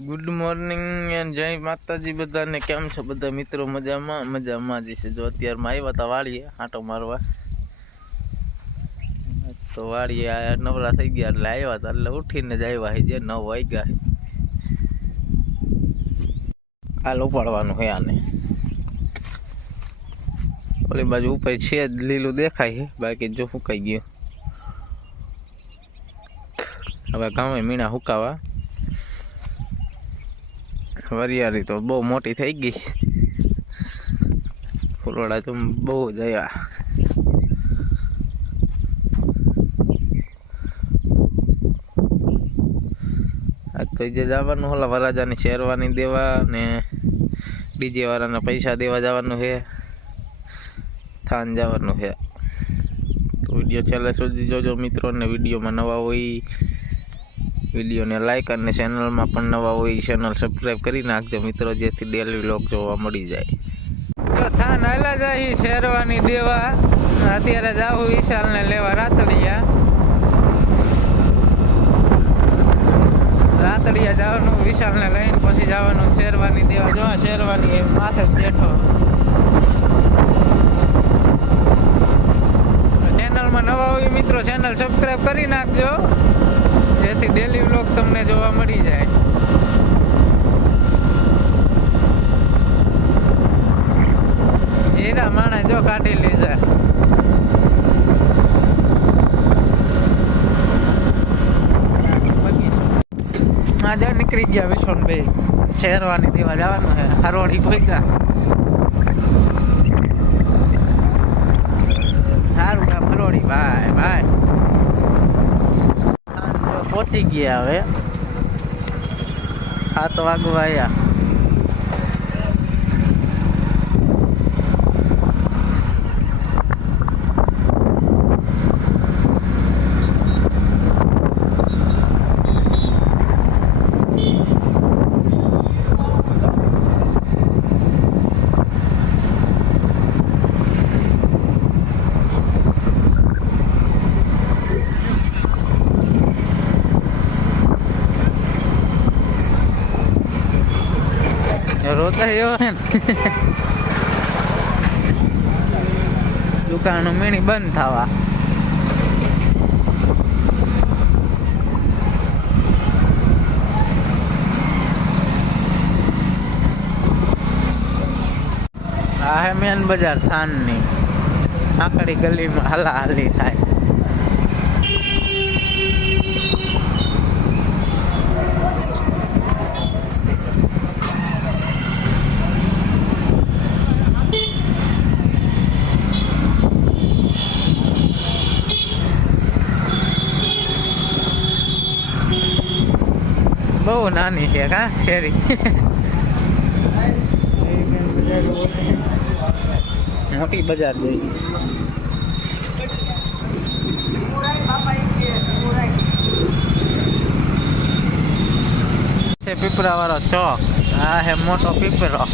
Good morning and જય માતાજી બધાને. કેમ છો બધા મિત્રો? મજામાં જ છે. જો અત્યારમાં આવ્યા હતા વાડીએ આંટો મારવા, તો વાડીએ આયા નવરા થઈ ગયા એટલે આવ્યા હતા, એટલે ઉઠીને જ આવ્યા છે. જે 9 વાગ્યા છે. હાલ ઉપાડવાનું છે આને. ઓલી બાજુ ઉપર છે જ લીલું દેખાય છે, બાકી જો સુકાઈ ગયું. હવે ગામે મીણા હુકાવા. વરિયાળી તો બહુ મોટી થઈ ગઈ, ફૂલોડા તો બહુ જ આવ્યા. આજ તો જે જવાનું ઓલા વરાજાની શેરવાની દેવા ને ડીજે વાળાના પૈસા દેવા જવાનું છે, થાન જવાનું છે. તો વિડીયો છેલ્લે સુધી જોજો મિત્રો. ને વિડીયોમાં નવા હોય વિડીયોને લાઈક અને ચેનલમાં પણ નવા હોય ચેનલ સબસ્ક્રાઈબ કરી નાખજો મિત્રો, જેથી ડેલી વ્લોગ જોવા મળી જાય. જો થાન હાલા જાય શેરવાની દેવા. અત્યારે જાવું વિશાલને લેવા રાતડિયા જવાનું. વિશાલને લઈને પછી જવાનું શેરવાની દેવા. જો શેરવાની એ માથે બેઠો. ચેનલમાં નવા હોય મિત્રો ચેનલ સબસ્ક્રાઈબ કરી નાખજો, જેથી ડેલી વ્લોગ તમને જોવા મળી જાય. જીરા માણસ જો કાઢી લીધા. આજે નીકળી ગયા વિશોનભાઈ શેરવાની દેવા જવાનું છે. હરોડી પહોંચ્યા. સારું કામ હરોડી ભાઈ ભાઈ. પહોંચી ગયા. હવે 7 વાગવા આવ્યા. રોતા એવો હે ને. દુકાનો મીણી બંધ થવા. આ હે મેન બજાર થાનની. આકડી ગલીમાં હાલાહાલી થાય. બહુ નાની છે કા શેરી. મોટી બજાર જઈ. પીપરા વાળો ચોક. આ હે મોટો પીપરો.